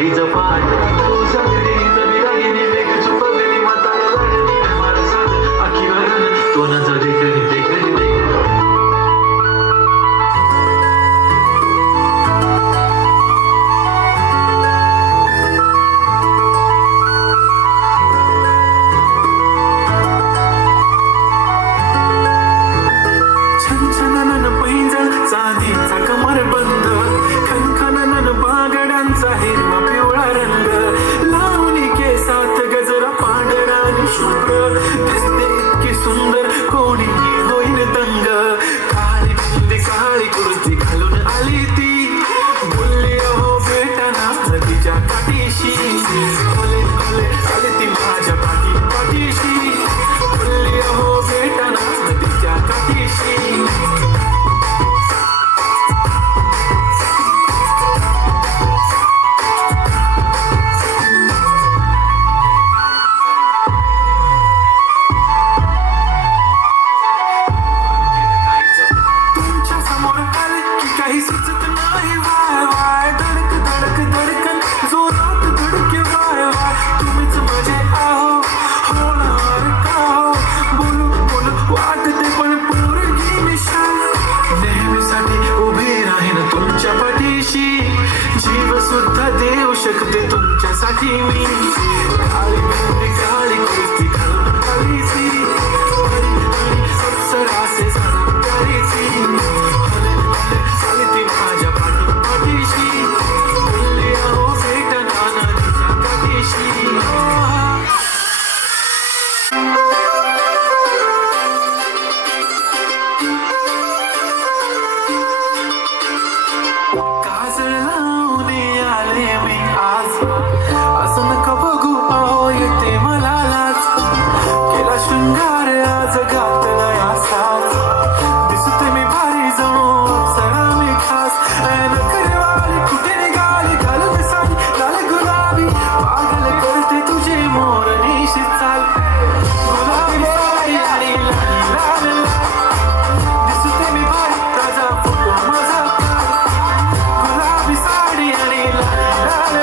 काहीच पाठ तू सगळी नवी वेग चुपगली म्हातारा लागली मला साध आखी वरण तो न जाऊ दे कधी ते कधी ते छनछनन पैंजण चांदीचा कमरबंद खनखनन बागड्यांचा हिरवा पिवळा रंग लावणी केसात गजरा पांढरा आणि शुभ्र दिसते इतकी सुंदर कोणीही होईल दंग काळी बिंदी काळी कुर्ती घालून आली ती बोलली अहो बेटाना नदीच्या काठीशी ओले ओले आली ती माझ्या पाठीशी बोलली अहो बेटाना नदीच्या काठीशी काही सुचत नाही वाय वाय धडक धडक धडकन जोरात धडके वाय वाय तुम्हीच माझे आहो होणार का हो बोलू बोलू वाटते पण पोरगी मिशाल नेहमीसाठी उभी राहीन तुमच्या पाठीशी जीव सुद्धा देऊ शकते तुमच्यासाठी मी काळी बिंदी काळी कुस्ती घालून आली ती अप्सरा से सारा प्यारीची काजळ लावून आले मी आज असं नका बघू अहो येते मला लाज केला शृंगार आज घातला असाच दिसते मी भारी जणू अप्सरा मी खास नखरेवाली कुठे निघाली घालून साडी लाल गुलाबी पागल करते तुझे मोरणीशी चाल गुलाबी साडी आणि लाल लाल दिसते मी भारी ताजा फोटो माझा गुलाबी साडी आणि लाल लाल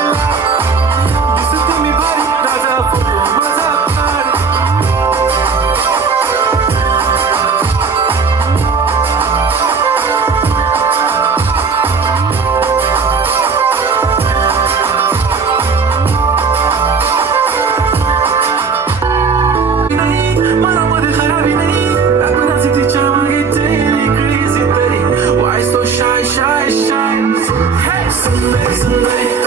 दिसते मी भारी ताजा फोटो माझा मनामध्ये खराबी नाही लागूनच तिच्या मागे तेरी क्रेझी तरी Y so shy shy shy सुंदर सुंदर